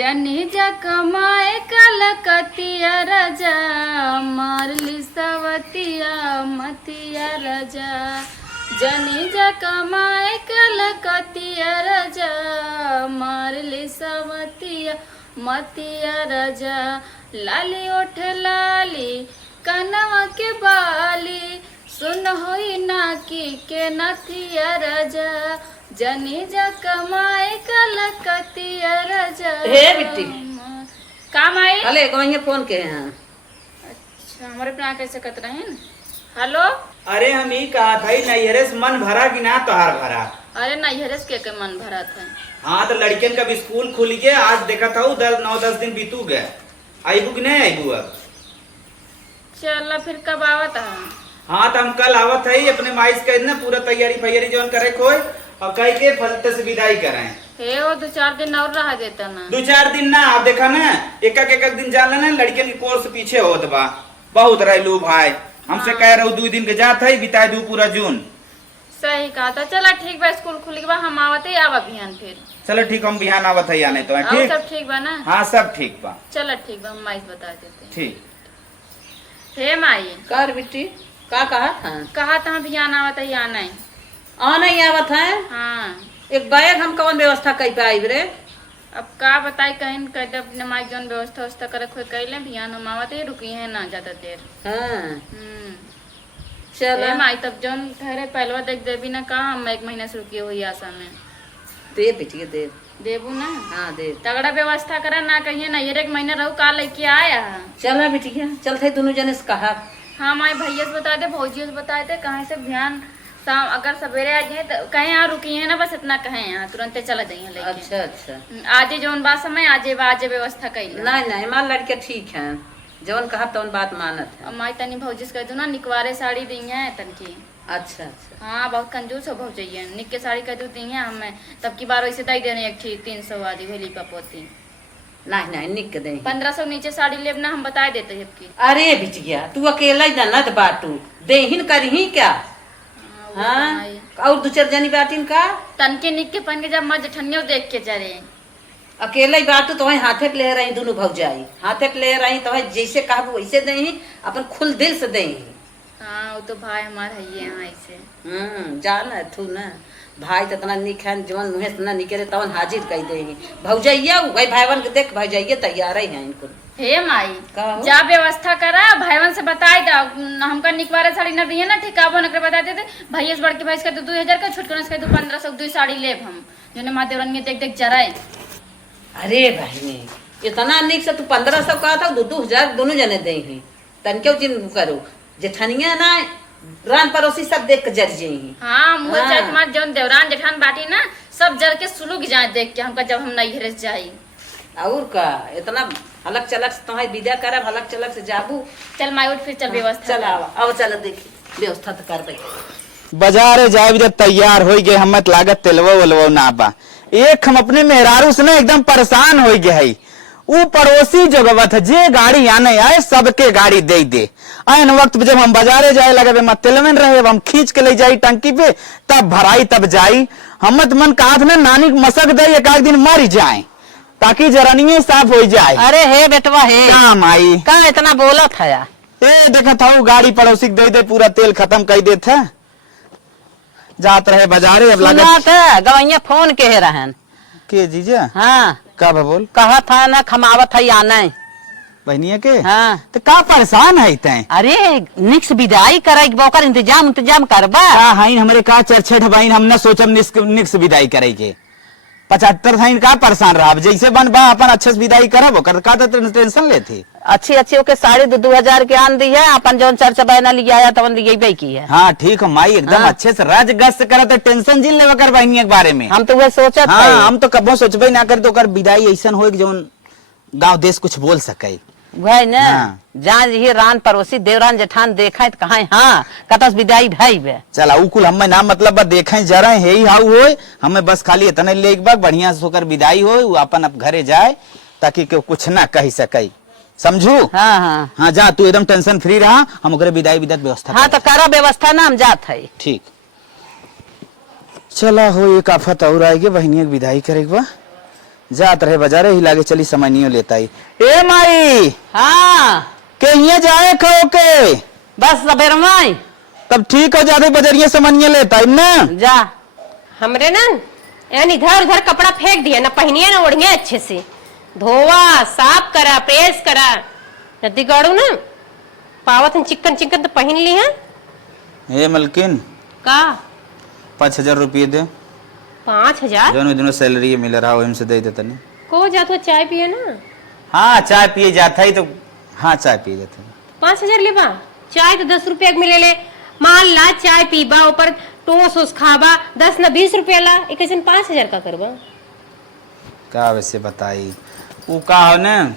जनी जा कमाए कलकतिया राजा मारली सवतिया मतिया राजा जनी जा कमाए कलकतिया राजा मारली सवतिया मतिया राजा लाली ओठ लाली कनवा के बाली सुन होई नाकी के नथिया राजा जनी जा कमाए कलकतिया राजा। हे बिट्टी काम आई अले कहीं फोन के हैं। अच्छा हमारे पे कैसे कत रहे हैं। हेलो अरे हम ही कहा था नैहरे से मन भरा कि ना तोहार भरा। अरे नैहरे से के मन भरा था। हाँ तो लड़कियन का भी स्कूल खुल गया आज देखा था 9-10 दिन बीतू गए आईबू कि नहीं आईबू अब। चल फिर कब आवत है। हाँ तो हम कल आवत है अपने माइस का ना पूरा तैयारी फैयारी जो करे खोए और कह के फलते से विदाई कराएं। हे वो 2-4 दिन और रह देता ना। 2-4 दिन ना आप देखा ना एक दिन जान लेना लड़कियन की कोर्स पीछे होत बा बहुत रहलू भाई हमसे कह रहे 2 दिन के जात है बिता दू पूरा जून। सही कहा था। चला ठीक बा स्कूल खुल गया हम आवत है आवा बिहान फिर। चलो ठीक हम बिहान आवत है आने तो है ठीक। सब ठीक बा ना। हाँ सब ठीक बा। चलो ठीक बा हम माइस बता देते। ठीक हे माई कर बिट्टी का कहा था बिहान आवत है या नहीं। आना ही आवत है। हाँ एक बैग हम कौन व्यवस्था कर पाई रे। अब का बताई कहीं कर अपने माई जौन व्यवस्था करे खोई कैले बिहान हम आवत है रुकी है ना ज्यादा देर। हाँ चल माई तब जौन ठहरे पहलवा देख देवी ना कहा हम 1 महीना से रुकी हुई आशा में। दे बिटिया दे देबू ना। हाँ दे तगड़ा व्यवस्था करा ना कहिए ना ये 1 महीना रहू का लेके आया। चला बिटिया चल थे दोनों जने से कहा। हाँ माई भैया से बता दे भौजी से बता दे कहाँ से बिहान शाम अगर सवेरे आ जाए तो कहीं यहाँ रुकी है ना बस इतना कहें यहाँ तुरंत चला जाइए लेके। अच्छा अच्छा आज जौन बात समय आज व्यवस्था कइल। नहीं हमार लड़के ठीक है जौन कहा तौन बात मानत है। माई तनी भौजी से कह दू ना निकवारे साड़ी दी है तनकी। अच्छा अच्छा हाँ बहुत कंजूस हो भौजैया निक के साड़ी कह दू दी है हमें तब की बार वैसे दई देने एक 300 वाली भेली पपोती। नहीं निक दे 1500 नीचे साड़ी लेब ना हम बता देते हैं की। अरे बिटिया तू अकेला ही ननद बाटू देहिन करही क्या। हाँ और 2-4 जनी बाटिन का तनके निक के पहन के जब मज ठनियो देख के चले अकेला ही बाटू तो हाथे पे ले रही दोनों भौजाई हाथे पे ले रही तो जैसे कहबू वैसे दही अपन खुल दिल से दही। हाँ वो तो भाई हमारा है यहाँ ऐसे। जान थू ना भाई तो इतना निक है जवन मुहे से ना निकले तवन हाजिर कर देगी भौजैया भाई भाईवन के देख भौजैया तैयार ही है इनको। हे माई जा व्यवस्था करा भाईवन से बताई दा हमका निकवारे साड़ी न दिए ना ठिकाबो न बता देते भैया से बढ़ के भाई का 2000 का छुटकन से 1500 2 साड़ी लेब हम जोने माँ देवरन देख देख जराए। अरे भाई इतना निक से तू 1500 कहा था 2000 दोनों जने दे तन क्यों चिन्ह करो जेठनिया ना रान पड़ोसी सब देख के जर जाएंगी। हाँ मुझे चाहे तुम्हारे जौन देवरान जेठान बाटी ना सब जर के सुलूक जाए देख के हमका जब हम नैहरे से जाई। और का इतना हलक चलक से तुम्हारी विदा करब हलक चलक से जाबू। चल माई उठ फिर चल व्यवस्था चल आओ चल देखी व्यवस्था तो कर भाई बाजार जाए जब तैयार हो गए हम लागत तेलवो वलवो ना बा एक हम अपने मेहरारू से ना एकदम परेशान हो गए है। वो पड़ोसी जगवत है जे गाड़ी आने आए सबके गाड़ी दे आन वक्त जब हम बाजारे जाए लगे मत तेलवन रहे हम खींच के ले जाई टंकी पे तब भराई तब जाई हम मन का ना नानी मसक दे एक दिन मर जाए ताकि जरनिये साफ हो जाए। अरे हे बेटवा हे काम आई का इतना बोला था या ए देखा था वो गाड़ी पड़ोसी दे पूरा तेल खत्म कर दे था जात रहे बाजारे अब लागत गवैया फोन के रहन के जीजा। हाँ का बोल कहा था ना खमावत है आना बहनिया के। हाँ तो का परेशान है तैं। अरे निक्स विदाई करे बोकर इंतजाम करबा का हाइन हमरे का चरछठ बहन हम न सोचम निक्स विदाई करे के 75 थाइन का परेशान रहा जैसे बन बा अपन अच्छे से विदाई करब ओकर का टेंशन लेती। अच्छी ओके 2500 के आन दी है अपन जौन चर्चा बहना लिया आया तवन लिये की है। हाँ ठीक है माई एकदम अच्छे से राज गस्त करे तो टेंशन जिन लेवा कर बहनिया के बारे में हम तो वह सोचत हाँ हम तो कबो सोचबे ना कर तो कर विदाई ऐसा हो जौन गाँव देश कुछ बोल सके भाई न जहाँ ये रान पड़ोसी देवरान जेठान देखा तो कहा हाँ कतस विदाई भाई बे चला उकुल हमें ना मतलब देखे जरा है ही हाउ हो हमें बस खाली इतने ले एक बार बढ़िया से होकर विदाई हो अपन अब घरे जाए ताकि क्यों कुछ ना कह सके समझू। हाँ जा तू एकदम टेंशन फ्री रहा हम ओकरे विदाई विदाई व्यवस्था। हाँ तो करा व्यवस्था ना हम जात है ठीक। चला हो एक आफत और आएगी बहनिया की विदाई करेगा जात रहे बाजारे ही लागे चली समय नहीं लेता ही। ए माई हाँ के ये जाए खो के बस सबेर में तब ठीक हो जाते बजरिया समझिए लेता है ना। जा हमरे ना यानी इधर उधर कपड़ा फेंक दिया ना पहनिए ना ओढ़िए अच्छे से धोवा साफ करा प्रेस करा नदी गाड़ू ना पावत चिकन चिकन तो पहन ली है ए मलकिन का 5,000 रुपये दे 5,000 दोनों दिनों सैलरी मिल रहा हो इनसे दे देता नहीं। को जा तो चाय पिए ना हाँ चाय पिए जाता ही तो हाँ चाय पिए जाते 5,000 लेबा चाय तो 10 रुपया के मिले ले मान ला चाय पीबा ऊपर टोस ओस खाबा 10 ना 20 रुपया ला एक 5,000 का करबा का वैसे बताई वो का हो न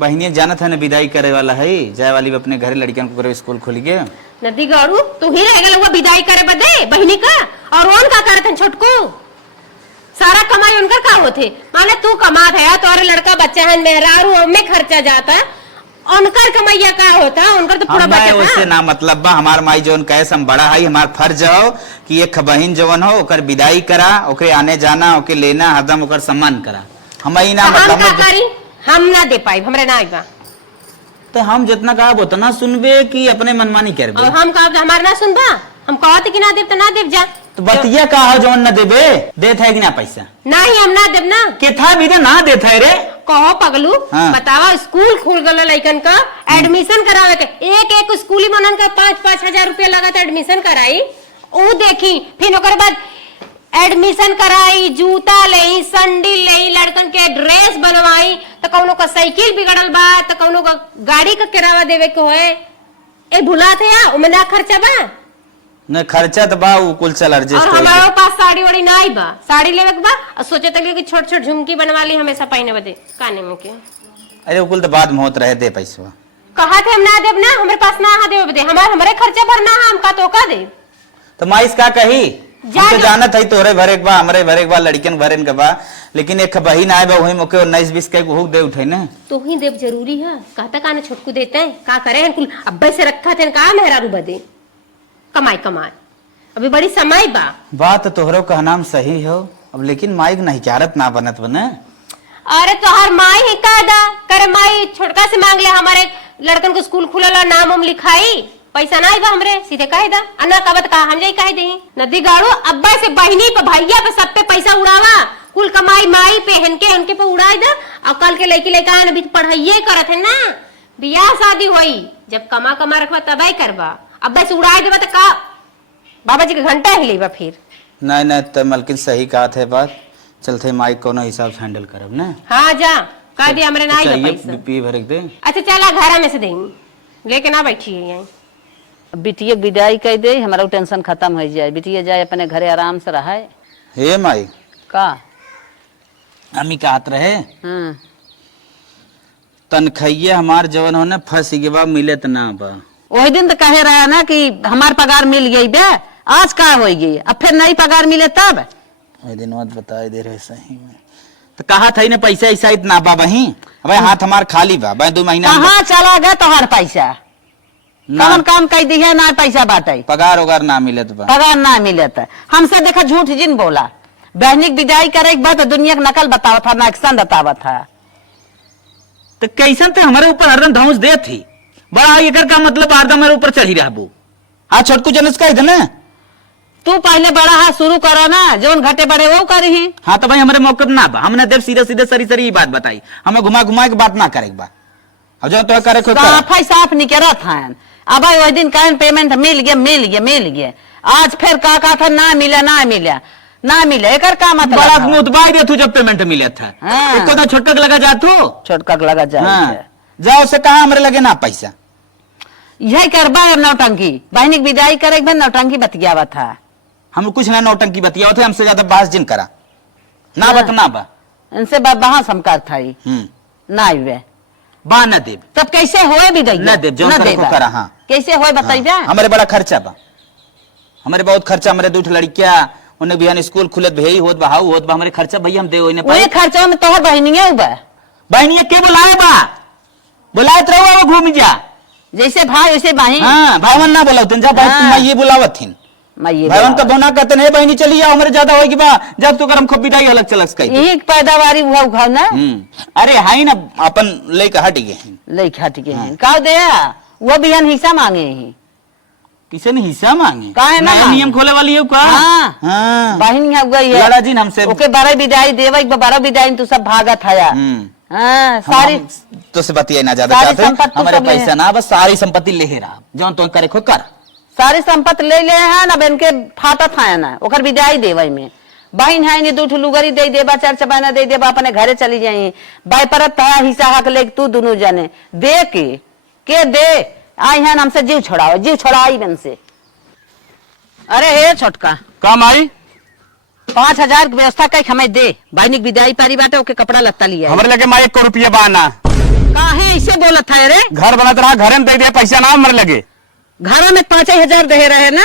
बहनिया जानत है ना विदाई करे वाला है जाए वाली अपने घर लड़कियों को करे स्कूल खुल गए नदी गाड़ू तू ही रह गया विदाई करे बदे बहनी का और उन का करत छोटको सारा कमाई उनकर का होते माने तू कमात है तोरे लड़का बच्चा है मेहरारू में खर्चा जाता उनकर कमाइया का होता उनकर तो पूरा बचत उससे ना मतलब बा हमार माई जवन कहे सम बड़ा है हमार फर्ज हो कि एक बहन जवन हो ओकर विदाई करा ओके आने जाना ओके लेना हरदम ओकर सम्मान करा हम ही ना हम का मतलब करी हम ना दे पाई हमरे ना आइबा तो हम जितना कहा उतना सुनबे कि अपने मनमानी करबे और हम कहा हमार ना सुनबा हम कहत कि ना देव तो ना देव जा तो बतिया का हो जवन न देबे देत है कि ना पैसा नहीं हम ना देव ना केथा भी ना देत है रे कहो पगलू हाँ। बतावा स्कूल खुल गलो लइकन का एडमिशन करावे के एक स्कूली मनन का 5-5 हजार रुपया लगा था एडमिशन कराई वो देखी फिर ओकर बाद एडमिशन कराई जूता लई संडिल लई लड़कन के ड्रेस बनवाई तो कौनो का साइकिल बिगड़ल बा तो कौनो का गाड़ी का किराया देवे के होए ए भुला थे या उमे ना खर्चा बा न खर्चा तो बा उ कुल चल और एडजस्ट हमारे पास साड़ी वाड़ी ना आई बा साड़ी लेवे के बा और सोचे तक कि छोट छोट झुमकी बनवा ली हमेशा पहने बदे काने में के अरे उ कुल तो बाद में होत रहे दे पैसा कहा थे हम ना देव ना हमारे पास ना देवे बदे हमारे खर्चा भरना है हमका तो का दे तो माइस का कही जा तो जानत है तोरे भरे के बा हमरे भरे के बा लड़कियन भरे के बा लेकिन एक बहिन आए बा वही मौके 19-20 के हुक दे उठे ना तो ही देव जरूरी है कहता काने छोटकू देते हैं का करे हैं कुल अब्बे से रखा थे का मेहरारू बदे कमाई कमाई अभी बड़ी समय बा बात तोहरो का नाम सही हो अब लेकिन माइक नहीं चारत ना बनत बने अरे तो हर माई ही कायदा करे माई छोटका से मांग ले हमारे लड़कन को स्कूल खुलल नाम हम लिखाई पैसा ना आइबा हमरे सीधे कह दा अन्ना कबत का हम जाई कह दे नदी गाड़ू अब्बा से बहनी पे भैया पे सब पे पैसा उड़ावा कुल कमाई माई पे हनके पे उड़ाई दा और कल के लड़की लड़का अभी पढ़ाइए करत है ना बियाह शादी होई जब कमा कमा रखबा तबाई करबा अब्बा से उड़ाई देबा तो का बाबा जी के घंटा ही लेबा फिर नहीं नहीं तो मलकिन सही कहा थे बात चलते माइक कोनो हिसाब से हैंडल करब ना हाँ जा कह दिया हमरे ना आइबा पैसा पी भर दे अच्छा चला घरा में से देंगे लेके ना बैठी है यहीं बिटिया विदाई कह दे हमारा टेंशन खत्म हो जाए बिटिया जाए अपने घरे आराम से रहे हे माई का अम्मी कहत रहे हाँ तनखैया हमार जवन हो ना फंस के बा मिलत ना बा वही दिन तो कहे रहा ना कि हमार पगार मिल गई बे आज का हो गई अब फिर नई पगार मिले तब वही दिन मत बता दे रहे सही में तो कहा था ना पैसा ऐसा इतना बा बही अब हाथ हमार खाली बा भाई 2 महीना कहाँ चला गया तोहार पैसा कौन काम कह दी है ना पैसा बाटे पगार वगार ना मिलत बा पगार ना मिले था हमसे देखा झूठ जिन बोला बहनिक विदाई करे के बाद तो दुनिया की नकल बतावा था ना एक्शन बतावा था तो कैसन थे हमारे ऊपर हरदम धौंस दे थी बड़ा एकर का मतलब हरदम मेरे ऊपर चढ़ी रहबू हाँ छोटकू जनस का इधर ना तू पहले बड़ा हाथ शुरू करो ना जोन घटे बड़े वो करी हाँ तो भाई हमारे मौके ना बा हमने देव सीधे सीधे सरी सरी बात बताई हमें घुमा घुमा के बात ना करे बा अब जो तो करे साफ साफ नहीं करा था अब वही दिन कहन पेमेंट मिल गया आज फिर का था ना मिला एकर का मतलब बड़ा मुतबाई दे तू जब पेमेंट मिले था हाँ। इसको तो छोटका लगा जा तू छोटका लगा जाए हाँ। जाओ से कहा हमारे लगे ना पैसा यही करबा अब नौटंकी बहनी की विदाई करे के नौटंकी बतियावा था हम कुछ ना नौटंकी बतिया थे हमसे ज्यादा बहस जिन करा ना हाँ। बत ना बा इनसे बहस हम कर था ना वे बा न देव तब कैसे होए भी गई न देव जो को करा हाँ कैसे होए बताइए हमारे बड़ा खर्चा बा हमारे बहुत खर्चा हमारे 2 लड़कियां उन्हें बिहान स्कूल खुलत भई होत बा हाउ होत बा हमारे खर्चा भैया हम दे ओने वही खर्चा में तोहर बहनिया बा बहनिया के बुलाए बा बुलात रहो वो घूम जा जैसे भाई वैसे बहन हाँ भावन ना बोलाओ जा भाई हाँ। तुम ये बुलावत थिन मैं ये भाई तो बोना कहते नहीं बहनी चली आओ हमारे ज्यादा होगी बा जब तो करम खूब बिदाई अलग चलक कई यही पैदावारी हुआ उखाव ना अरे हाई ना अपन लेके हट गए हैं लेके हट गए हैं का दे वो भी हिस्सा मांगे हैं किसे ने हिस्सा मांगे काहे ना नया नियम खोले वाली है का हां बहन हो गई है लड़ा जी हमसे ओके 12 विदाई देवे 12 विदाई तू सब भागत हया हां सारी तो से बतिया ना ज्यादा चाहते हमारे पैसा ना बस सारी संपत्ति ले रहा जौन तो करे खो कर सारी संपत्ति ले ले हैं ना इनके फाटत है ना ओकर विदाई देवे में बहन है ने 2 ठो लुगरी दे देबा 4 चबाना दे देबा अपने घरे चली जाई बाई परत तया हिस्सा हक ले तू दोनों जने दे के दे आई है हमसे जीव छोड़ाई बन से अरे हे छोटका काम आई 5000 की व्यवस्था कई हमें दे बहनिक विदाई पारी बाटे ओके कपड़ा लत्ता लिया हमारे लगे माँ 1 रुपया बाना काहे ऐसे बोलत है रे घर बनत रहा घर में दे दे पैसा ना हमारे लगे घर में 5000 दे रहे ना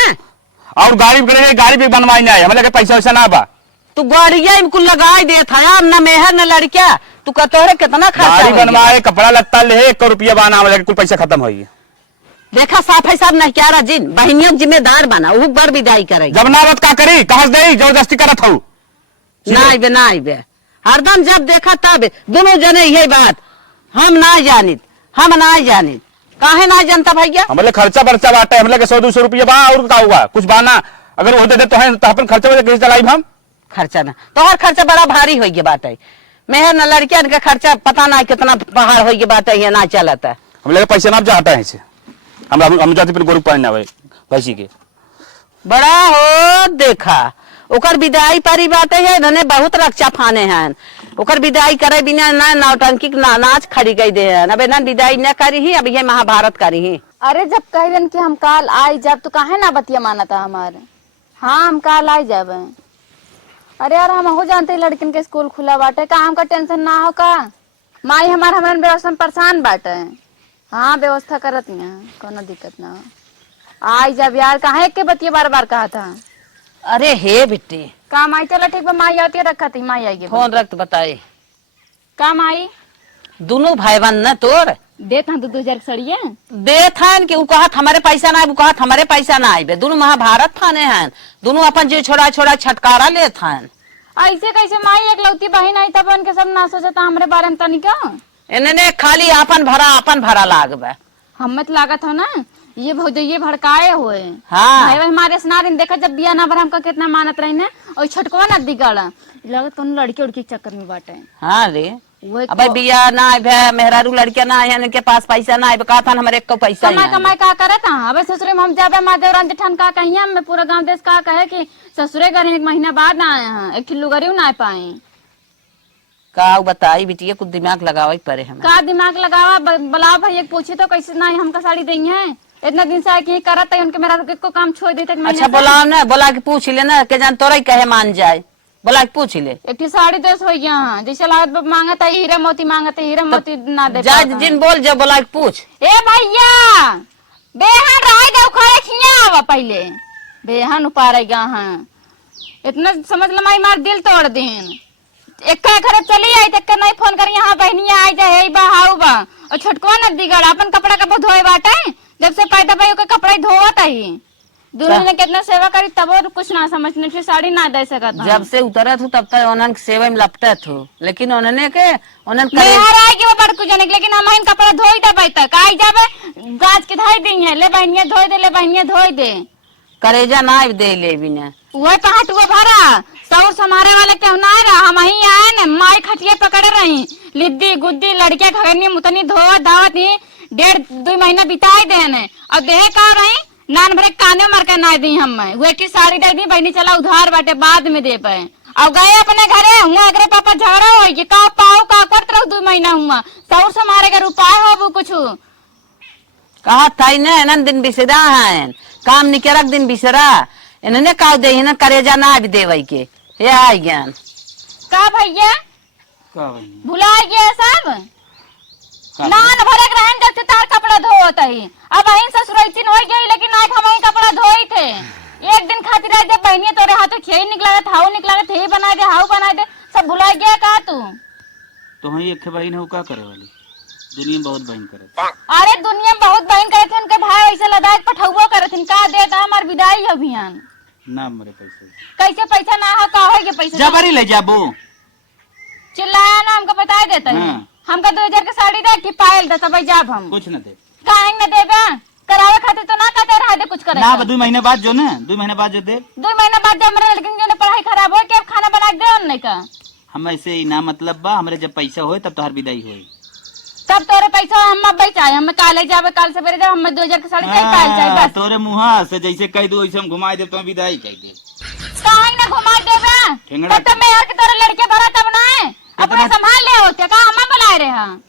और गाड़ी भी बनवाई ना हमारे लगे पैसा वैसा ना बा तू गाड़िया इनको लगाई दे था न मेहर न लड़किया तू कहते कितना खर्चा गाड़ी बनवाए कपड़ा लत्ता ले 1 रुपया बाना हमारे लगे कुल पैसा खत्म हो गया देखा साफ है साहब नहीं क्या रहा जिन बहनियों जिम्मेदार बना वो बड़ विदाई करेगी जब ना बत का करी कहा दे जबरदस्ती करत हूँ नहीं बे हरदम जब देखा तब दोनों जने यही बात हम ना जानित काहे ना जानता भैया हमारे खर्चा बर्चा बाटे हम लगे 100-200 रुपया बा और का हुआ कुछ बाना अगर वो दे दे तो है तो अपन खर्चा कैसे चलाई हम खर्चा ना तो और खर्चा बड़ा भारी हो गया बाटे मेहर न लड़किया का खर्चा पता ना कितना पहाड़ हो गया बाटे ये ना चलता है हम लगे पैसे ना जाता है इसे हम जाते फिर गोरु पानी ना भैंसी के बड़ा हो देखा ओकर विदाई पारी बाटे है इन्होंने बहुत रक्षा फाने हैं ओकर विदाई करे बिना ना नौटंकी ना नाच खड़ी गई दे अब ना विदाई न करी ही अब ये महाभारत करी ही अरे जब कहलन कि हम काल आई जब तो काहे ना बतिया माना था हमारे हाँ हम काल आई जाब अरे यार हम हो जानते लड़किन के स्कूल खुला बाटे का हमका टेंशन ना हो का माई हमारे व्यवस्था में परेशान बाटे हाँ व्यवस्था करत यहाँ कोनो दिक्कत ना हो आई जब यार काहे के बतिया बार बार कहा था अरे हे बिट्टी का माई चलो ठीक बा माई आती रखा थी माई आएगी फोन रख बताए का माई दोनों भाई बहन न तोर देत हाँ 2000 सड़िए देत हन कि उ कहत हमारे पैसा ना आए कहत हमारे पैसा ना आए दोनों महाभारत थाने हैं दोनों अपन जीव छोड़ा छटकारा लेत हन ऐसे कैसे माई एक लौती बहन आई तब उनके सब ना सोचता हमारे बारे में तनिका इन्हें खाली अपन भरा लागबे हम लागत हो ना ये भौजैये भड़काए हुए हाँ भाई हमारे स्नारिन देखा जब बिया ना भर हमका कितना मानत रही ने और छोटकवा ना दिगड़ा लगत तुम लड़की उड़की के चक्कर में बाटे हाँ रे अब बिया ना आए मेहरारू लड़किया ना आए इनके पास पैसा ना आए कहा था हमारे एक पैसा कमाई का करे था अब ससुरे में हम जाबे माधवरान जेठन का कहिए हम पूरा गांव देश का कहे कि ससुरे घर 1 महीना बाद ना आए हैं 1 किलो गरीब ना पाए का बताई बिटिया कुछ दिमाग लगावे पड़े हमें का दिमाग लगावा बुलाओ भाई एक पूछे तो कैसे ना हमका साड़ी देंगे है इतना दिन से कि करत है उनके मेरा को काम छोड़ देते अच्छा बोला ना बोला कि पूछ ले ना के जान तोरा कहे मान जाए बोला कि पूछ ले एक साड़ी 10 हो गया हाँ जैसे लागत मांगत है हीरा मोती मांगत है हीरा मोती ना दे जा जिन बोल जा बोला कि पूछ ए भैया बेहन रह दे खड़े खिया पहले बेहन उपारेगा हाँ इतना समझ ल माई मार दिल तोड़ देन एक घर चली आई तक नहीं फोन करी हाँ बहनिया आई जाए बा हाउ बा और छोटकवा न दिगड़ अपन कपड़ा का धोए बाटे जब से पैदा भाई के कपड़ा ही धोवत ही दोनों ने कितना सेवा करी तब और कुछ ना समझने फिर साड़ी ना दे सकत जब से उतरत हूँ तब तक उन्होंने सेवा में लपटत हूँ लेकिन उन्होंने के उन्होंने आएगी वो बड़ कुछ जाने लेकिन हम इन कपड़ा धोई दे तक आई जाबे गाज के धाई दी है ले बहनिया धोई दे करेजा ना दे ले बिना वही पहाट हुआ भरा सौर समारे वाले क्यों ना रहा हम ही आए न माई खटिया पकड़ रही लिद्दी गुद्दी लड़किया घरनी मुतनी धोवत धावत ही 1.5-2 महीना बिताई देने और देह का रही नान भरे काने मार के ना दी हम वे की साड़ी दे दी बहनी चला उधार बाटे बाद में दे पाए और गए अपने घरे हुआ अगरे पापा झगड़ा हो का पाओ का करत रहो 2 महीना हुआ सौर समारे का रुपाए हो कुछ कहा था न दिन बिसरा है काम निके रख दिन बिसरा इन्होंने कहा दे ना करेजा ना भी देवई के ये आई ज्ञान का भैया भुला गया सब नान भरक रहन जब से तार कपड़ा धोत है अब अहिं ससुरैतिन हो गई लेकिन आज हम ही कपड़ा धोई थे एक दिन खातिर रह जब बहनिया तोरे हाथों खेई निकला हाउ निकला थे बना दे हाउ बना दे सब भुला गया का तू तो ही एक बहन हो का करे वाली दुनिया में बहुत बहन करे अरे दुनिया में बहुत बहन करे थे उनके भाई ऐसे लदाख पठौबो करे थे का देता हमार विदाई अभियान ना मरे पैसे कैसे पैसा ना हो का होगे पैसा जबरी ले जाबो। चिल्लाया ना हमको बता देता है हाँ। हमका 2000 के साड़ी दे कि पायल दे तब जाब हम कुछ न दे काहे न देबे करावे खातिर तो ना कहते रहा दे कुछ करे ना 2 महीने बाद जो ना 2 महीने बाद जो दे 2 महीना बाद जब मेरे लड़की की पढ़ाई खराब हो के खाना बना के दे नहीं का हम ऐसे ही ना मतलब बा हमरे जब पैसा होए तब तोहर विदाई होई। तब तोरे पैसा हम बेचाए हम काले जावे काल सवेरे जब हम 2000 के साड़ी चाहिए पायल चाहिए बस तोरे मुहा से जैसे कह दो वैसे हम घुमाए दे तो विदाई कह दे काहे न घुमा देबे ठेंगड़ा तब तो मैं यार के तोरे लड़के भरा तब ना है अपने संभाल ले होते का हम बुलाए रहे हैं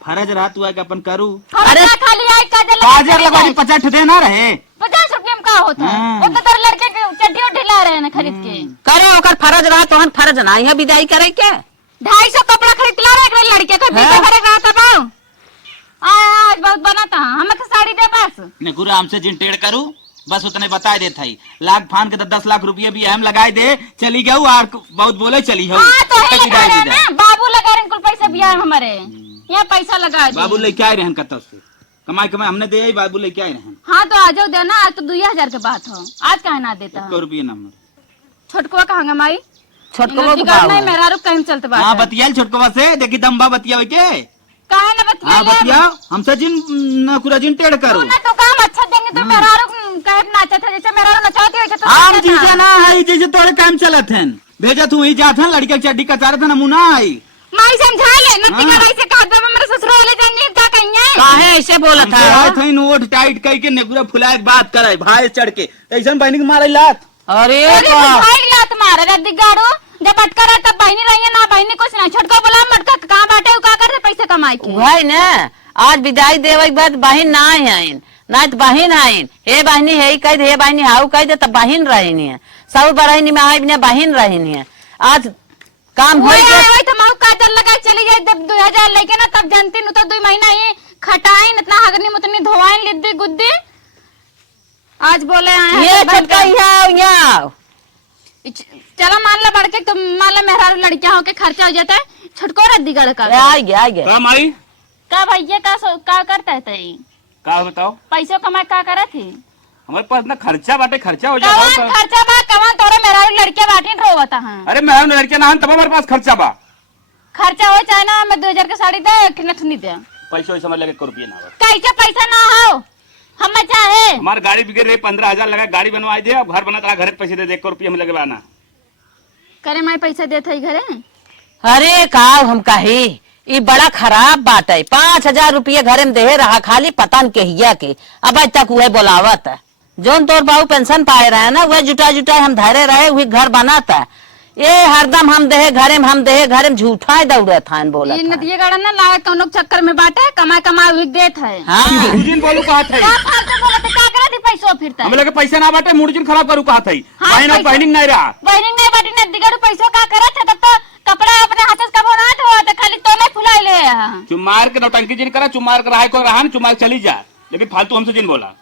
फर्ज रहा तू है कि अपन करू। अरे खाली आई काजल काजर लगा 50 दे ना रहे 50 रुपये में का होता है हाँ। वो तो तेरे लड़के के चड्डी उड्डी ला रहे हैं ना खरीद के करे ओकर फर्ज रहा तो हम फर्ज ना यहाँ विदाई करे क्या 250 कपड़ा खरीद के ला रहे हैं लड़के का बीते हाँ। भरे रहा था बाऊ आज बहुत बनाता हमें के साड़ी दे बस ने गुरु हमसे जिन टेढ़ करू बस उतने बता दे थाई लाख फान के 10 लाख रुपया भी हम लगाए दे चली गऊ और बहुत बोले चली हो हाँ तो है लगा रहे हैं ना बाबू लगा रहे हैं कुल पैसा भी आए हमारे यहाँ पैसा लगा दिए। बाबू लेके आए रहन कत से कमाई कमाई हमने दे बाबू लेके आए रहन हाँ तो आ जाओ देना आज तो 2000 के बात हो आज कहे ना देता 1 रुपया नंबर छोटकुआ कहाँ माई छोटको इन्हें बिगाड़ नहीं मेरा रुक कहीं चलते बात हां है। बतियाल छोटको से देखी दम्बा बतिया के काहे ना बतिया हां बतिया हमसे जिन नकुरा जिन टेढ़ करू ना तो काम अच्छा देंगे तो मेरा रुक कहे नाचा था जैसे मेरा रुक नचाती है तो हम जीजा ना है जैसे तोरे काम चलत हन भेजा तू ही जात हन लड़के चड्डी कचार था नमूना आई माई समझा ले नती हाँ। का ऐसे कहा था मेरे ससुर वाले जानी का कहिए काहे ऐसे बोला था आए थे नोट टाइट कह के नेगुरा फुलाए के बात करे भाई चढ़ के ऐसन बहनी के मारे लात अरे अरे भाई लात मारे रद्दी गाड़ो जब अटका रहा तब बहनी रही है ना बहनी कुछ ना छोटको बोला मटका कहां बाटे का कर पैसे कमाई के भाई ने आज विदाई देवे के बाद बहिन ना आइन ना तो बहिन आइन हे बहनी है कह दे हे बहनी हाउ कह दे तब बहिन रहनी है सब बहनी में आई बहिन रहनी है आज काम हो ओए गया ओए तो माऊ काजल लगा चली गई जब 2000 लेके ना तब जानती नु तो 2 महीना ही खटाइन इतना हगनी मुतनी धोवाइन लिद्दी गुद्दी आज बोले आए ये छटका यहाँ चलो मान ला बढ़ के तुम मान ला मेहरा लड़कियां होके खर्चा हो जाता है छटको रद्दी गड़ का आ गया का माई का भैया का करता है तई का बताओ पैसों कमाए का करे थी हमारे पास ना खर्चा बाटे खर्चा हो कवन खर्चा बा कवन तोरे मेहरा लड़के बाटी रोवता है अरे मैं लड़के ना तब हमारे पास खर्चा बा खर्चा हो चाहे ना मैं 2000 के साड़ी दे कि नथनी दे पैसा वैसा लगे 1 रुपया ना कैसे पैसा ना हो हम चाहे हमारे गाड़ी बिगड़ रही 15,000 लगा गाड़ी बनवाई दे अब घर बना था घर पैसे दे 1 रुपया में लगवाना करे मैं पैसा देते ही घरे अरे का हम कही ये बड़ा खराब बात है 5,000 रुपये घरे में दे रहा खाली पता न कहिया के अब आज तक वह बोलावत है जोन तोर बाबू पेंशन पाए रहे ना वह जुटा जुटा हम धरे रहे वही घर बनाता ये हरदम हम देहे घरे में हम देहे घरे में झूठा ही दौड़े था बोला ये नदिया गाड़ा ना लागे कौनो चक्कर में बाटे कमाए कमाए हुई देत है हाँ मुर्जिन बोलू कहा था का फालतू बोले तो का करे थी पैसो फिरता हम लगे पैसा ना बाटे मुर्जिन खराब करू कहा था हाँ, बहन और पैसा- बहनिंग नहीं रहा बहनिंग नहीं बाटी नदी गाड़ू पैसो का करे थे तब तो कपड़ा अपने हाथ से कबो ना धोआ तो खाली तो नहीं फुलाई ले चुमार के नौटंकी जिन करा चुमार के रहा को रहा चुमार चली जा लेकिन फालतू हमसे जिन बोला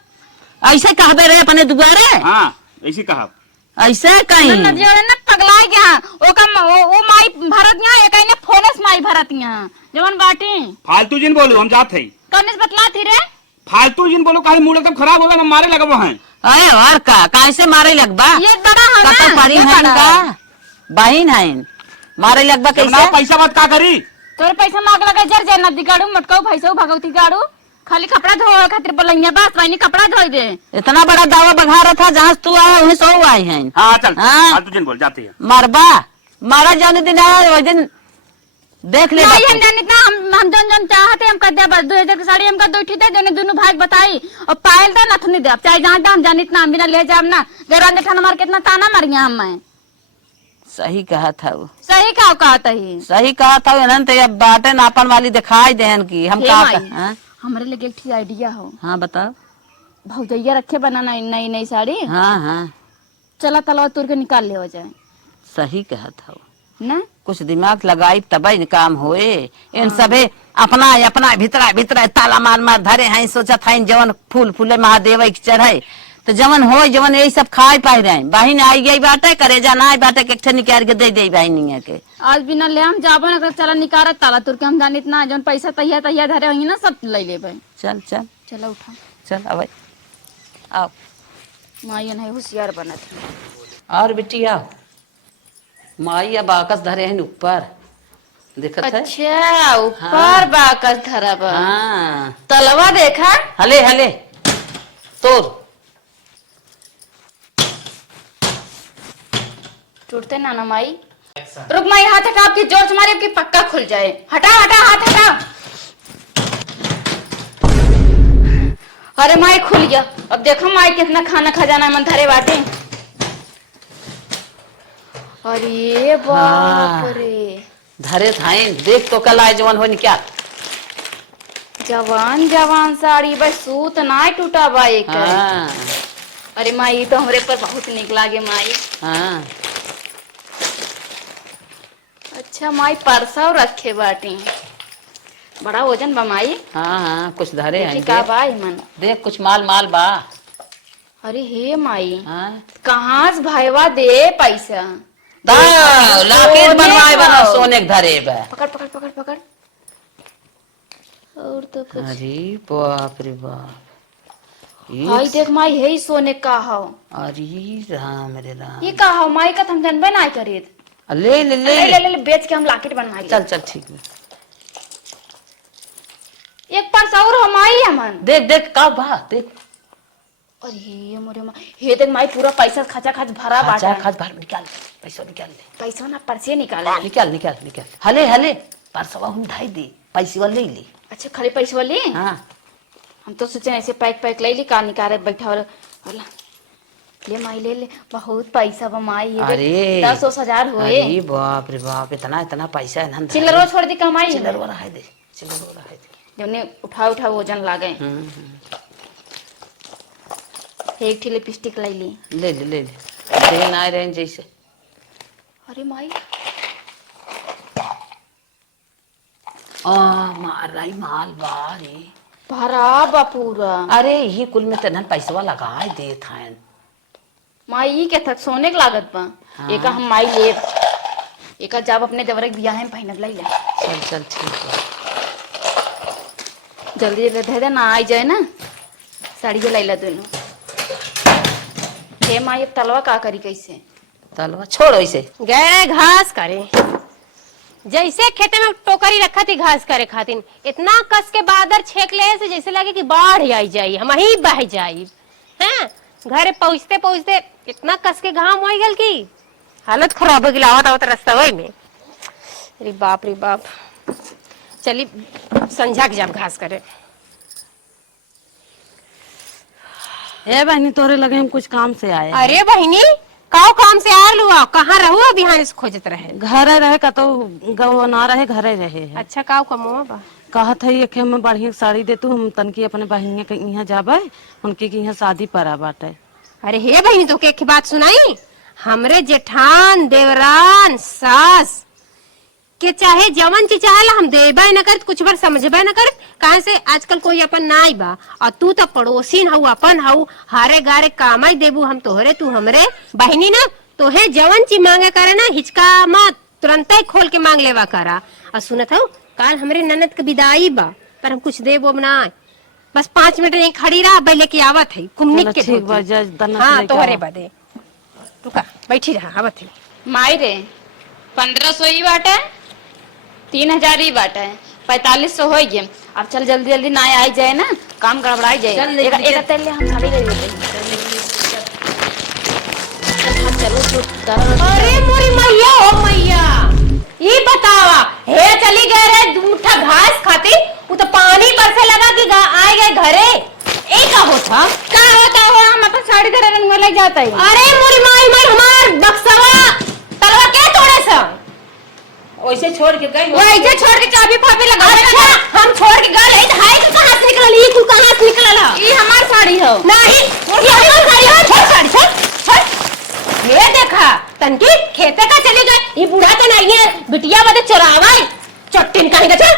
ऐसे कहबे रहे अपने दुआरे हाँ ऐसी कहा ऐसे कहीं नदिया ना पगला गया ओ माई भारत यहाँ एक ने फोनस माई भारत यहाँ जवन बाटी फालतू जिन बोलू हम जाते ही कौन बतला थी रे फालतू जिन बोलो खाली मूड एकदम खराब होगा ना मारे लगा वो हैं अरे और का कैसे मारे लगबा ये बड़ा है ना कतो परी ये है बड़ा का है। बहिन है मारे लगबा जब ना कैसे पैसा बात का करी तोरे पैसा मांग लगे जर जर नदी गाड़ू मटकाऊ भैसो भगवती गाड़ू खाली कपड़ा धो खातिर बोलैया बस वही कपड़ा धोई दे इतना बड़ा दावा बघा रहा था जहाँ तू आया वहीं सो आई है हाँ चल हाँ। फालतू जिन बोल जाती है मरबा मारा जाने दिन आया वही दिन देख ले नहीं हम जानित ना हम जन जन चाहते हम कर दे बस 2000 की साड़ी हमका दो ठीक है दोनों भाग बताई और पायल दे नथनी दे अब चाहे जहाँ हम जानित ना हम बिना ले जाम ना गरान देखा मार कितना ताना मार गया हम मैं सही कहा था वो सही का कहता ही सही कहा था इन्हन तो अब बाटे नापन वाली दिखाई देहन की हम हे कहा माई, हाँ? हमारे लगे एक ठीक आइडिया हो हाँ बताओ भौजैया रखे बनाना नई नई साड़ी हाँ हाँ चला तलवा तुर के निकाल ले हो जाए सही कहा था वो ना कुछ दिमाग लगाई तब न काम होए इन सबे अपना अपना भीतरा भीतरा ताला मार मार धरे हैं सोचा था जवन फूल फूले महादेव के चढ़े तो जवन हो जवन यही सब खाए पाए रहे बहन आई गई बाटे करे जाना आई बाटे के निकाल के दे दे बहनी के आज बिना ले हम जाबो ना चला निकाल ताला तुर के हम जानित ना जवन पैसा तहिया तहिया धरे होई ना सब ले लेबे चल चल चला उठा चल अब आओ माई नहीं होशियार बनत है और बिटिया माई अब आकस धरे हैं ऊपर देखत है। अच्छा ऊपर हाँ। बाकस धरा बा। हाँ तलवा देखा हले हले तोर टूटते ना ना माई। रुक माई, हाथ हटा, आपकी जोर से मारी आपकी पक्का खुल जाए। हटा हटा हाथ हटा। अरे माई खुल गया। अब देखो माई कितना खाना खजाना मन धरे बाटे। अरे बाप हाँ। रे, धरे थाइन देख तो कल आए जवान हो क्या। जवान जवान साड़ी बस सूत ना टूटा बा एक। हाँ अरे माई तो हमरे पर बहुत निक लागे माई। हाँ अच्छा माई परसा रखे बाटी, बड़ा वजन बा माई। हाँ हाँ कुछ धरे देखी हैं का बा मन। देख कुछ माल माल बा। अरे हे माई, हाँ कहाँ से भाईवा दे पैसा। लाकेट बनवाए बना सोने के धरे बा। पकड़ पकड़ पकड़ पकड़। और तो कुछ। अरे बाप रे बाप हाय देख माई, हे सोने का हो। अरे राम रे राम ये का हो माई का, हम जानबे ना करे। ले ले ले ले ले ले बेच के हम लाकेट बनवा ले। चल चल ठीक है। एक पास और हो माई हमन। देख देख का बा देख। अरे मोरे माँ, हे देख माई पूरा पैसा खचा खच भरा बाटा। खाद भर निकाल पैसा निकाल ले पैसा ना परसे निकाले। निकाल निकाल निकाल हले हले परसवा हम ढाई दे पैसे वाले ले। अच्छा खाली पैसे वाली। हाँ हम तो सोचे ऐसे पैक पैक ले ली का निकाले बैठा और ले माई ले ले, बहुत पैसा बा माई। ये अरे 10,000 हुए। अरे बाप रे बाप इतना इतना पैसा है ना। चिल्लरो छोड़ दी कमाई। चिल्लर वाला है दे चिल्लर वाला है दे। जौने उठा उठा वजन लागे। एक ठे लिपस्टिक ले ली। ले ले ले ले देन आए रहे जैसे। अरे माई मार रही माल बारे। भरा बा पूरा। अरे ये कुल में तनन पैसा लगा दे था। माई के तक सोने के लागत बा। हाँ। एक हम माई ले, एक जब अपने देवर के बियाह में पहनत लाई ले। चल चल ठीक है। जल्दी दे दे ना आई जाए ना, साड़ी के लाइला दोनों। हे माई अब तलवा का करी कैसे। तलवा छोड़ ऐसे। गए घास करे, जैसे खेते में टोकरी रखा थी घास करे खातिर, इतना कस के बादर छेक ले से जैसे लगे कि बाढ़ आई जाई, हम ही बह जाई। हैं घरे पहुंचते पहुंचते इतना कस के घाम हो गल की हालत खराब हो गई। आवत आवत रास्ता वही में। अरे बाप रे बाप, चली संझा के जब घास करे। ए बहनी तोरे लगे हम कुछ काम से आए। अरे बहिनी काओ काम से आ लुआ, कहाँ रहू अभी यहाँ से खोजत रहे। घर रहे का तो गौ ना रहे घरे रहे है। अच्छा काओ कमो बा। कहत है एक में बढ़िया साड़ी दे तू हम तनकी अपने बहनिया के यहाँ जाबे, उनके के यहाँ शादी पड़ा बाटे। अरे हे बहनी तो के बात सुनाई, हमरे जेठान देवरान सास के चाहे जवन चीज चाहेला हम देबे न कर, कुछ बार समझबे न कर। कहाँ से आजकल कोई अपन ना आई बा, और तू तो पड़ोसीन हऊ अपन हऊ, हारे गारे कामाई देबू हम तोहरे, तू हमरे बहनी ना। तोहे जवन चीज मांगे करे ना हिचका मत, तुरंत ही खोल के मांग लेवा करा। और सुनत हूँ काल हमरे ननद के विदाई बा, पर हम कुछ देबो ना। बस 5 मिनट यहीं खड़ी रहा, बैले की आवत है कुमनिक के ठीक बा जा दना। हाँ तोहरे बदे रुका बैठी रहा आवत है। माई रे 1500 ही बाटे, 3000 ही बाटे, 4500 हो गए। अब चल जल्दी जल्दी ना आई जाए ना, काम गड़बड़ाई जाए। एक तेल ले हम साड़ी ले लेते हैं। चलो अरे मोरी मैया ओ मैया, ये बतावा हे चली गए रे मुठ्ठा घास खाती, वो तो पानी पर से लगा कि आए गए घरे। एक का होता हम अपन साड़ी दे रंग में ले जाता है। अरे मोरी माई माई हमार बक्सवा तलवा के तोड़े सा वैसे छोड़ के गई। वो ऐसे छोड़ के चाबी फाबी लगा। अच्छा हम छोड़ के गए है तो हाय के कहां से निकलल, ये कुल कहां से निकलल है। ये हमार साड़ी हो। नहीं ये हमार साड़ी है। छोड़ साड़ी छोड़। ये देखा तनकी खेते का चले गए, ये बूढ़ा तो नहीं है बिटिया बदे चोरावा चट्टिन कहीं गचा।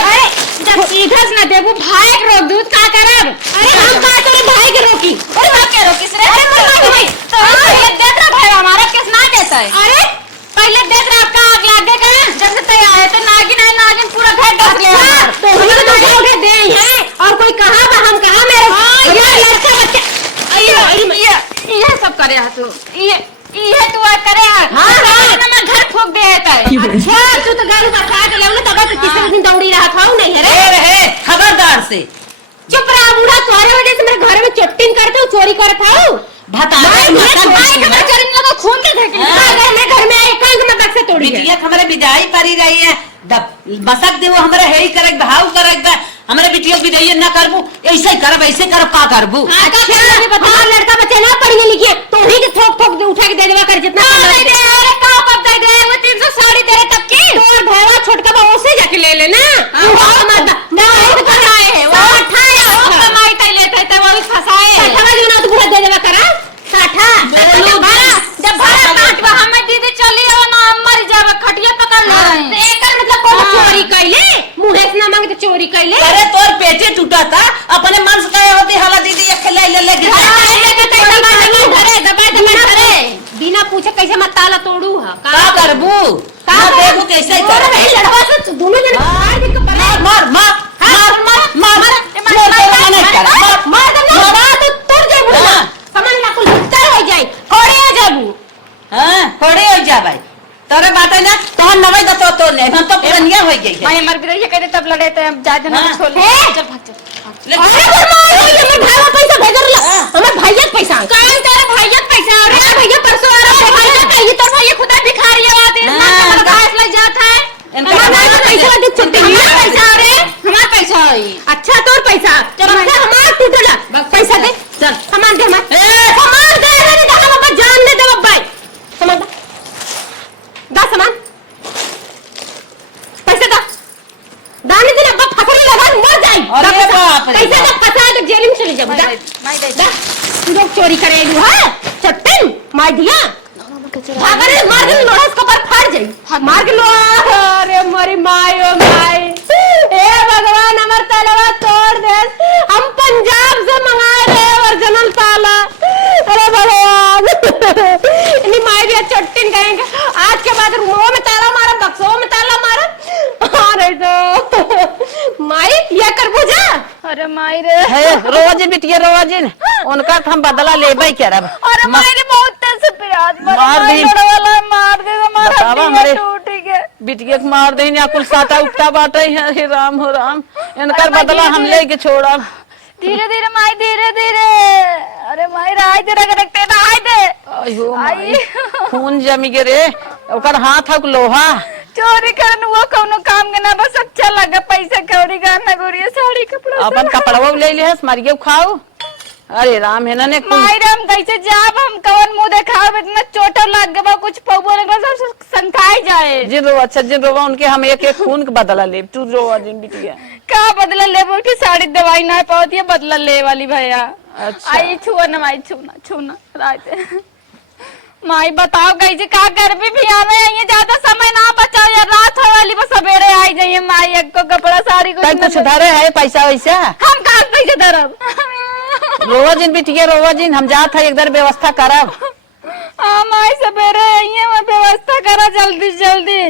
अरे जब सीधा से ना देबू भाई के रोक दूध का करब। अरे हम का तोरे भाई के रोकी। अरे भाई के रोकिस रे। अरे मर भाई तो पहले देख रहा भाई हमारा केस ना कैसा है। अरे पहले देख रहा आपका आग लागे का, जब से तैयार है तो नागिन है, नागिन पूरा घर डस गया। अच्छा तो हम तो जाओगे दे हैं और कोई कहां बा हम कहां मेरे हमारे लड़का बच्चा। ये सब करे तू। ये अच्छा तू तो गाड़ी बता के ले तब तो तीसरे दिन दौड़ी रहा था नहीं है रे रहे खबरदार से चुप रहा बूढ़ा तुम्हारे वजह से मेरे घर में चोटिंग करते हो चोरी करता हूँ खून के घर में एक में बक्सा तोड़ी बिटिया हमारे विदाई परी रही है बसक दे वो हमारा है ही करे भाव करे हमारे बिटिया विदाई ना करबू ऐसे ही करब ऐसे करब का करबू बता लड़का बच्चे ना पढ़ने लिखे तो ही के ठोक ठोक उठा के दे देवा कर जितना दे दे अरे का कब दे दे वो 300 साड़ी दे तब की तोर भाईवा छोटका बा उसे जाके ले लेना ना वो कर आए है वो उठाया वो कमाई तय लेते थे वो फसाए साठा जो ना तो पूरा दे देवा करा साठा जब भाड़ा काटवा हमें दीदी चली और ना मर जावे खटिया पकड़ ले रहे एकर मतलब कौन चोरी कइले मुंहे से ना मांगे तो चोरी कइले अरे तोर पेटे टूटा था अपने मन से कहे होती हवा दीदी ये खिला ले घरे बिना पूछे कैसे मत ताला तोड़ू है का करबू का देखू कैसे कर लड़वा से दोनों जने मार दे के मार मार मार मार मार मार दे तोड़ दे बुढ़ा सामान ना कुल तर हो जाए थोड़े आ जाबू हां थोड़े हो जा भाई तोरे बात है ना तोहन नवई द तो ले हम तो पुरनिया हो गई है मैं मर भी रही है कहते तब लड़े थे हम जा जना छोड़ चल भाग चल अरे हमर भाईवा पैसा भेजर ला हमर भैया पैसा काल तेरे भैया पैसा अरे भैया परसों आ रहा भैया कहीं तोर भैया खुदा भिखारी आवाज है हमारा घास लग जाता है हमारा पैसा दे चलते हमारा पैसा अरे हमारा पैसा है अच्छा तोर पैसा चल हमार टूटला पैसा दे चल सामान दे सामान दे रे हम अब जान ले दे भाई सामान दा सामान पैसा दा दाने दिन अब फकड़ी लगा मर जाए अरे बाप रे पैसा दा फसा तो जेल में चले जाबू दा दा तू लोग चोरी करेलू है चट्टन मार दिया भागरे मार के लोड़ा इसका पर फाड़ जाई मार के लो अरे मोरी माय ओ माय ए भगवान हमर तालवा तोड़ दे हम पंजाब से मंगाए रहे ओरिजिनल ताला अरे भगवान इन्हीं माय भी चट्टन कहेंगे आज के बाद रूमों में ताला मारा बक्सों में ताला मारा अरे तो माई ये कर बुझा अरे माई रे है रोजिन बिटिया रोजिन उनका हम बदला लेबै करब अरे माई रे बहुत तेज से प्याज मार दी वाला मार दे हमारा हमारे टूट गया बिटिया के मार दे या कुल साटा उठता बाटे हे राम हो राम इनकर बदला हम लेके छोड़ब धीरे धीरे माई धीरे धीरे अरे माई राय दे रखते ना आय दे अयो माई खून जमी गे रे ओकर हाथ हक लोहा चोरी करन वो कोनो काम के ना बस अच्छा लगा पैसा कौड़ी गहना गुड़िया साड़ी कपड़ा अपन कपड़वा ले ले मारिए खाओ अरे राम है ना माई राम कैसे जाब हम कवन मुंह देखाब इतना चोटा लग गया कुछ पौबो लगा सब संकाई जाए जिन रो अच्छा जिन रोवा उनके हम एक एक खून के बदला ले तू रोवा जिन बिटिया का बदला ले बोल की साड़ी दवाई ना पाती है बदला ले वाली भैया अच्छा आई छुआ ना माई छूना रात माई बताओ कैसे का घर भी आवे ये ज्यादा समय ना बचाओ यार रात हो वाली बस सवेरे आई जाइए माई एक को कपड़ा साड़ी कुछ धरे है पैसा वैसा हम कहां पैसे धरब रोवा जिन बिटिया रोवा जिन हम जात है एकदर व्यवस्था करब हां माई सवेरे आइए मैं व्यवस्था करा जल्दी जल्दी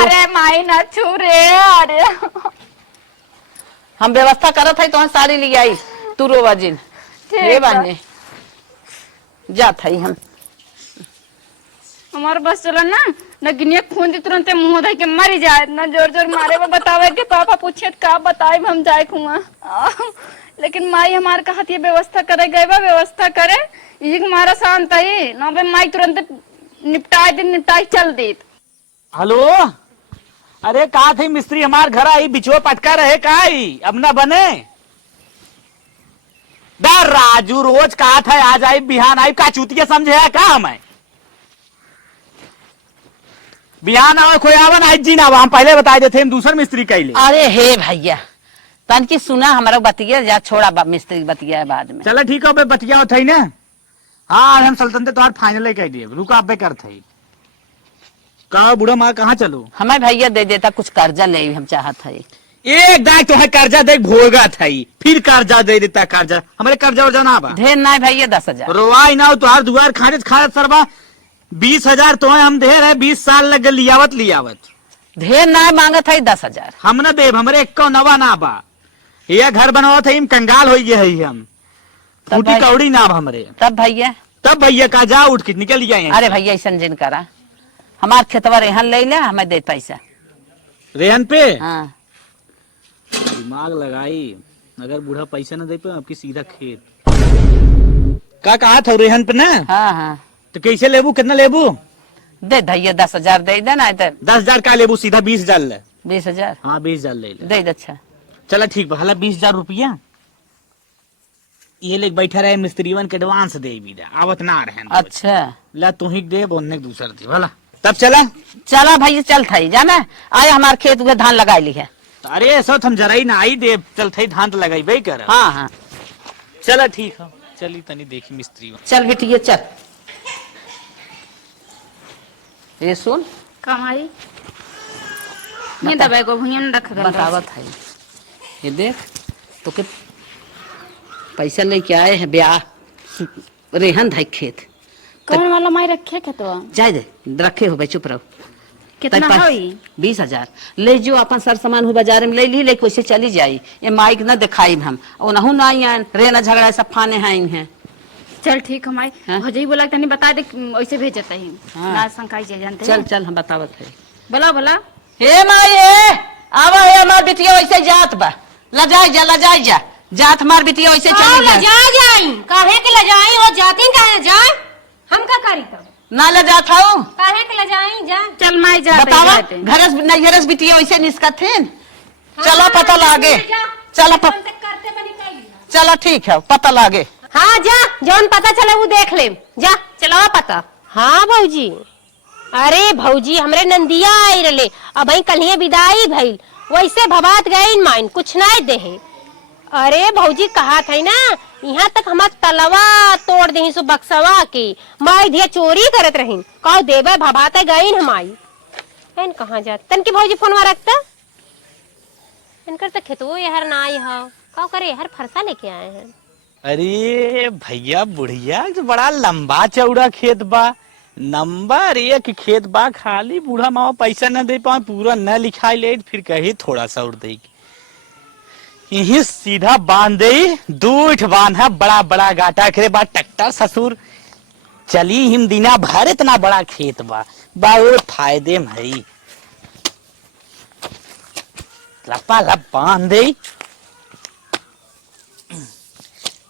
अरे माई ना छू रे अरे हम व्यवस्था करत है तो साड़ी ले आई तू रोवा जिन हे बाने जात है हम हमारे बस चलन ना नगिनिया खून दी तुरंत मुंह धो के मर जाए ना जोर जोर मारे में बतावे के पापा पूछे का बताए हम जाए खुआ लेकिन माई हमार कहत ये व्यवस्था करे गए बा व्यवस्था करे ये हमारा शांत है ना बे माई तुरंत निपटाई चल दी हेलो अरे कहा थे मिस्त्री हमार घर आई बिचवा पटका रहे का आई अब ना बने डर राजू रोज कहा था आज आई बिहान आई का चूतिया समझे है का हमें बिहान आवे कोई आवन आज जी ना हम पहले बता देते हम दूसर मिस्त्री कैले अरे हे भैया तन की सुना हमारा बतिया जा छोड़ा मिस्त्री बतिया है बाद में चलो ठीक है बतिया होता ही ना हाँ हम सल्तनते तो फाइनल कह दिए रुका आप कर थे कहा बुढ़ा माँ कहाँ चलो हमें भैया दे देता कुछ कर्जा ले हम चाहत है एक दाग तो है कर्जा देख भोगा था फिर कर्जा दे देता कर्जा हमारे कर्जा वर्जा ना बा ढेर ना भैया 10,000 रोवाई ना तुहार दुआर खारिज खारत सरबा 20,000 तो है हम दे रहे 20 साल लग लियावत ढेर ना मांगत है 10,000 हम न देव हमरे एक नवा ना बा ये घर बनावत है कंगाल हो गए है हम फूटी कौड़ी ना बा हमरे तब भैया तब भैया का जा उठ के निकल गया अरे भैया ऐसा जिन करा, हमार खेतवा रेहन ले ले, हमें दे पैसा। रेहन पे हाँ दिमाग लगाई, अगर बूढ़ा पैसा न दे पे आपकी सीधा खेत का कहा था रेहन पे ना। हाँ हाँ तो कैसे लेबू, कितना लेबू? दे भैया 10,000 दे दे ना, 10,000 का लेबू, सीधा 20,000 ले। 20,000 हाँ 20,000 ले ले। दे दे। अच्छा चला ठीक बा, हला 20,000 रुपया ये लेके बैठा रहे, मिस्त्रीवन के एडवांस दे भी दे, आवत ना रहे। अच्छा ला तू ही दे, बोलने के दूसर दे भला। तब चला चला भैया, चल था जाना आए हमारे खेत में धान लगा ली है। अरे ऐसा हम जरा ही ना आई दे, चल थे धान तो लगाई भाई कर। हाँ हाँ चला ठीक है, चली तनी देखी मिस्त्री। चल बेटी चल। ये सुन कमाई ये दबाई को भुइया में रख दे। बतावत है, ये देख तो के पैसा लेके आए हैं ब्याह, रेहन धाई खेत कौन वाला माई रखे खेतवा? जाए दे, रखे हो भाई, चुप रहो। कितना होई? 20,000 ले जो, अपन सर सामान हो बाजार में ले ली, लेके वैसे चली जाई। ये माइक न दिखाई हम ओनहु ना आई रेना झगड़ा सब फाने हैं। चल ठीक है माई। हाँ? भौजी बोला तनी बता दे, वैसे भेजता ही। हाँ। ना शंकाई जे जानते चल हैं। चल हम बतावत है। बोला बोला हे माई आवा है, हमार बिटिया वैसे जात बा, लजाई जा जात हमार बिटिया वैसे चली जा। जा जाई काहे के ले जाई, वो जाती काहे जाए, हम का करी तब ना ले जात हूँ, काहे के ले जाई जा। चल माई जा बतावा घरस नैहरस बिटिया वैसे निस्कत थे। चला पता लागे, चला करते बनी कई। चला ठीक है, पता लागे। हाँ जा, जौन पता चले वो देख ले, जा चलावा पता। हाँ भौजी, अरे भौजी हमरे नंदिया आई रले, अब कल विदाई भइल, वैसे भबात गई माइन कुछ नहीं देहे। अरे भौजी कहा था ना, यहाँ तक हमार तलवा तोड़ दे सो बक्सवा के, माई धिया चोरी करत रही, कहो देवे भबाते गई हमारी। एन कहाँ जा तन की भौजी फोनवा रखता, इनकर तो खेतवो यार ना आई हो, का करे यार फरसा लेके आए हैं। अरे भैया बुढ़िया तो बड़ा लंबा चौड़ा खेत बा, नंबर 1 खेत बा, खाली बूढ़ा मावा पैसा न दे पाए, पूरा न लिखाई ले, फिर कही थोड़ा सा उड़ देगी। यही सीधा बांध दे, दूठ बांध है, बड़ा बड़ा गाटा करे बा, ट्रैक्टर ससुर चली हिम दिना भर, इतना बड़ा खेत बा, बहुत फायदे में है। लपा लप बांध दे,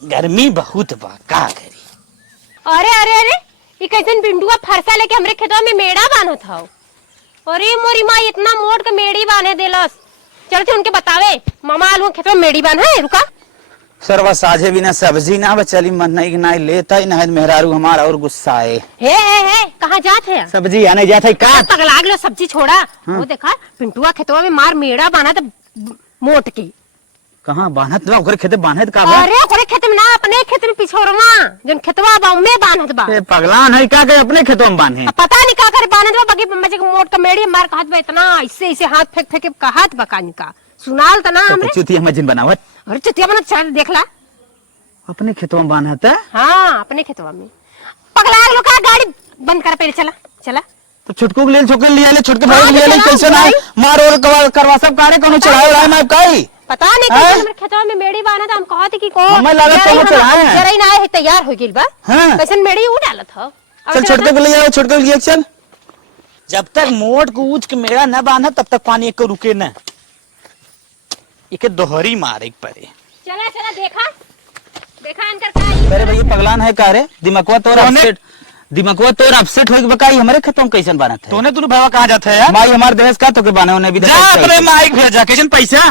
गर्मी बहुत बा, का करी। अरे अरे अरे ये कैसन पिंडुआ फरसा लेके हमरे खेतवा में मेड़ा बांधो था। अरे मोरी माँ इतना मोट के मेड़ी बांधे देलस, चलते उनके बतावे मामा आलू खेतवा में मेड़ी बांधा है। रुका सरवा साझे बिना सब्जी ना बचली, मन नहीं ना लेता ही ना, मेहरारू हमारा और गुस्सा है। हे कहाँ जात है? सब्जी आने जाता है का पगला गलो, सब्जी छोड़ा। वो देखा पिंटुआ खेतवा में मार मेड़ा बांधा था मोट की। कहाँ बांधत बा, ओकरे खेते बांधत का बा? अरे ओकरे खेत में ना, अपने खेत में पिछोरवा जन खेतवा बा में बांधत बा। ए पगलान है का के अपने खेतों में बांधे? अब पता नहीं का करे बांधत बा, बाकी मजे के मोट का मेड़ी मार कहत बा, इतना ऐसे ऐसे हाथ फेंक फेंक के कहत बा कानी का सुनाल त ना हमरे। चुतिया मजिन बनावत अरे चुतिया बनत चल देख ला। अपने खेतों में बांधत है? हाँ अपने खेतवा में। पगला गलो का, गाड़ी बंद कर पहले, चला चला। तो छुटकू के लिए छोकर लिया ले, छोटके भाई हाँ, लिया ले, चला, कैसे ना भाई। मार और करवा सब कारे कोनो चढ़ाए रहा मैं काई। पता नहीं कैसे हमरे खेतवा में मेड़ी बांधा था, हम कहत कि को हमें लागत कोनो चढ़ाए हैं। जरा ही ना आए तैयार हो गेल बा। हाँ। कैसन मेड़ी उ डालत ह। चल छोटके को ले जाओ, छोटके को लिए चल। जब तक मोट को ऊंच के मेड़ा न बांधा तब तक पानी एक को रुके न, एक दोहरी मारे पड़े। चला चला देखा देखा इनकर का। अरे भैया पगलान है का रे, दिमागवा तोर अपसेट हो बकाई, हमारे खेतों में कैसन बानत है? तूने तू भावा कहाँ जाता है यार? माई हमारे देश का तो के बाने होने भी जा अपने माइक भेजा कैसन पैसा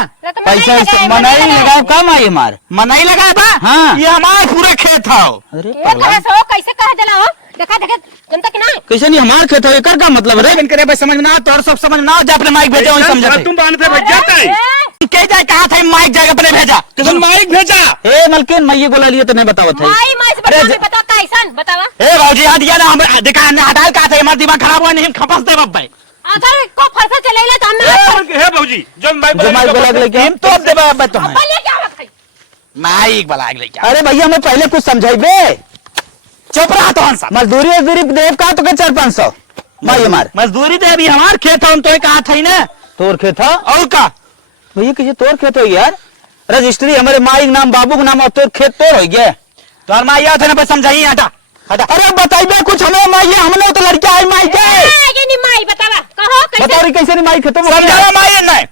मनाई लगाए का माई हमार मनाई लगाए बा। हाँ ये हमारा पूरा खेत था। अरे कैसे कहा जला हो, देखा देखा जनता के ना कैसे नहीं हमार खेत है, एकर का मतलब रे? इनके भाई समझ ना, तोर सब समझ ना, जा अपने माइक भेजा वही समझते। तुम बांधते भेज जाता है कह जाए कहा था माइक जाके अपने भेजा, किसन माइक भेजा। ए मलकिन मैं ये बोला लिए तो नहीं बतावत है। माई से बता कैसन बतावा। ए भौजी आ दिया ना, हम देखा हटाल का था, हमारा दिमाग खराब हुआ नहीं, खपस दे बब्बे अगर को फरसा चलेला त हम हे भौजी जो माइक बोला लेके हम तो अब देबा अब तुम्हें ले क्या बात है। माइक बोला लेके। अरे भैया मैं पहले कुछ समझाइबे, चुप रहा तो हंसा। मजदूरी देव का तो के 400-500 माई मार मजदूरी दे, अभी हमार खेत हम तो कहा था ना, तोर खेत है और का भैया किसी तोर खेत हो यार, रजिस्ट्री हमारे माई के नाम बाबू के नाम और तोर खेत तोर हो गया। तो माई आता ना बस समझाइए हटा हटा। अरे बताइए कुछ हमें माई, हमने तो लड़कियां आई माई के। ये नहीं माई बतावा कहो कैसे बता रही कैसे नहीं माई खत्म हो गया माई नहीं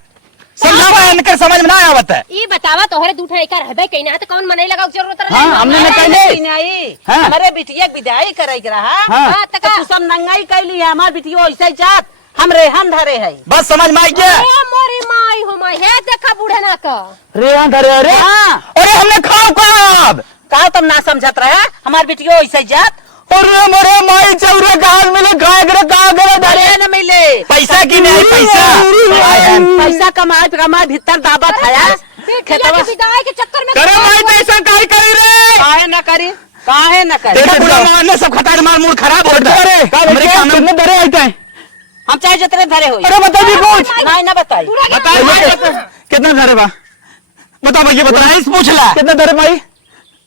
समझावा इनके समझ में ना आवत है। ये बतावा तोहरे दूठा एक रहबे कइना त कौन मने लगाव जरूरत रहे। हां हमने न कहले हाँ। हमारे बिटिया के विदाई करे के रहा हाँ। तो तू सब नंगाई कैली है, हमार बिटिया ऐसे ही जात हमरे हम धरे है। बस समझ में आई क्या? ए मोरी माई हो माई है देखा बूढ़े ना का रे धरे अरे हाँ। अरे हमने खाओ कब का तुम ना समझत रहे, हमार बिटिया ऐसे ही जात। अरे मोरे माई चौरे कहाँ मिले खाए करे कहाँ करे धरे अरे न मिले पैसा की नहीं पैसा पैसा कमाए भीतर दाबत है यार। खेतवा के विदाई के चक्कर में करे माई पैसा काहे करी रे काहे न करी, काहे न करी। देखो पूरा मारने सब खतर मार मूड खराब हो रहा है। हमरे काम में धरे आते हैं। हम चाहे जितने धरे हो। अरे बता दी कुछ नहीं ना बताई। कितना धरे बा बताओ भैया बता पूछ ला कितना धरे भाई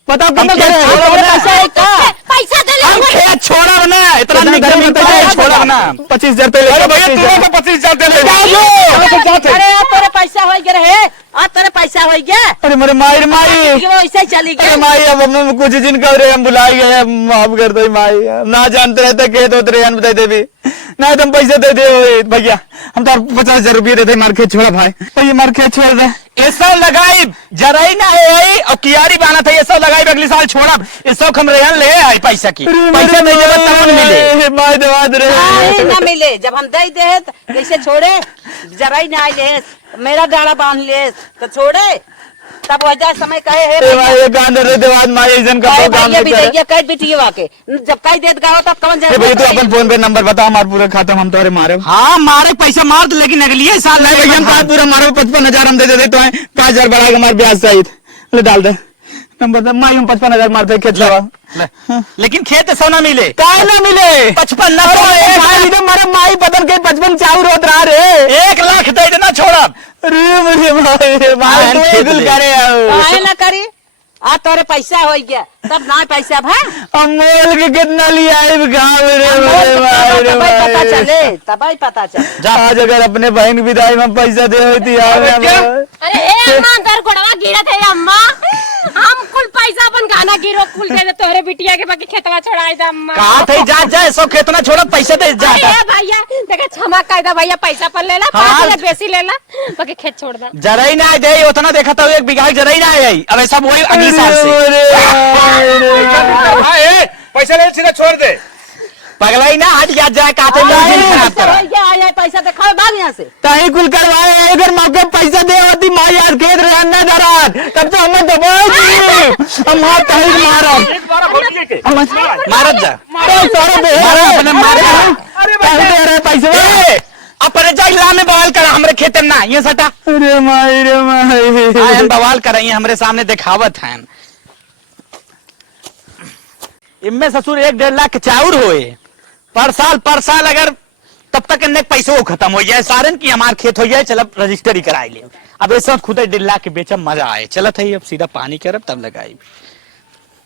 बताओ कितना धरे पैसा है का पैसा दे ले हम खेत छोड़ा ना इतना निकल में पैसा छोड़ा ना 25,000 पे अरे भैया तू 25,000 दे ले अरे अब तेरे पैसा हो गया रे, अब तेरे पैसा हो गया। अरे मेरे माई माई वो ऐसे ही चली अरे गई। माई अब हम कुछ दिन कर रहे हम बुला गए माफ कर दो माई ना जानते रहते खेत होते रहे बताई देवी ना तुम पैसे दे दे भैया हम तो 50,000 रुपये देते मार खेत छोड़ा भाई भैया मार खेत छोड़ दे ये सब लगाई जराई ना है और कियारी बाना था ये सब लगाई अगले साल छोड़ा ये सब हम रेहन ले आई पैसा की पैसा नहीं जब तक मिले माई दवाद रे काहे ना मिले जब हम दे दे कैसे छोड़े, जरा ही ना आए ले मेरा डाला बांध ले तो छोड़े तब वजह समय कहे है ये गांध रे देवाद माई जन का कहे काम भैया नहीं भी करे दैया कह बिटिया के जब कह देत गाओ तब कौन ए भैया तू अपन फोन पे नंबर बता हमारे पूरा खाता हम तोरे मारे हाँ मारे पैसा मार तो लेकिन अगली साल नहीं भैया हम कहा पूरा मारो 55,000 हम दे देते तो 5,000 बढ़ा के हमारे ब्याज सहित ले डाल दे नंबर दे माई हम 55,000 मारते खेत लगा लेकिन खेत सोना मिले काय ना मिले 55 ना मारे माई बदल के 55 चाउर होत रहा रे 1 लाख दे देना छोड़ा अरे मेरे माई तू करे काहे ना करी आ तोरे पैसा हो गया तब ना पैसा भा अमोल के कितना लिया है गाँव रे तब पता चले तब पता चले। आज अगर अपने बहन विदाई में पैसा दे होती अरे ए अम्मा दर गोड़वा गिरत है अम्मा हम कुल पैसा अपन गाना गिरो कुल दे तोरे बिटिया के बाकी खेतवा छोड़ाई दे अम्मा कहा थे जा जा सब खेतना छोड़ा पैसा दे जा अरे भैया देखे क्षमा कायदा भैया पैसा पर लेला 5,000 बेसी लेला बाकी खेत छोड़ दे जरा ही ना दे उतना देखा था 1 बीघा जरा ही ना आई अब ऐसा वही अगली साल से पैसा ले सीधा छोड़ दे पगला ही ना हट जा जाए काते में आया पैसा तो खाओ बाग यहाँ से ताही कुल करवाए अगर मौके पैसा दे होती माँ यार खेत रहे अन्ना दरात तब तो हमें दबाओ हम मार ताही मारत जा मारा अपने मारे अरे पैसे अपने जाइला में बवाल करा हमरे खेत में ना ये सटा रे माई हम बवाल कराइए हमरे सामने दिखावत हैं इनमें ससुर 1-1.5 लाख के चाउर होए पर साल अगर तब तक इन्हें पैसों खत्म हो जाए सारन की हमार खेत हो जाए चल रजिस्टरी कराई ले अब ये सब खुद 1.5 लाख के बेचब मजा आए चलत है अब सीधा पानी करब तब लगाई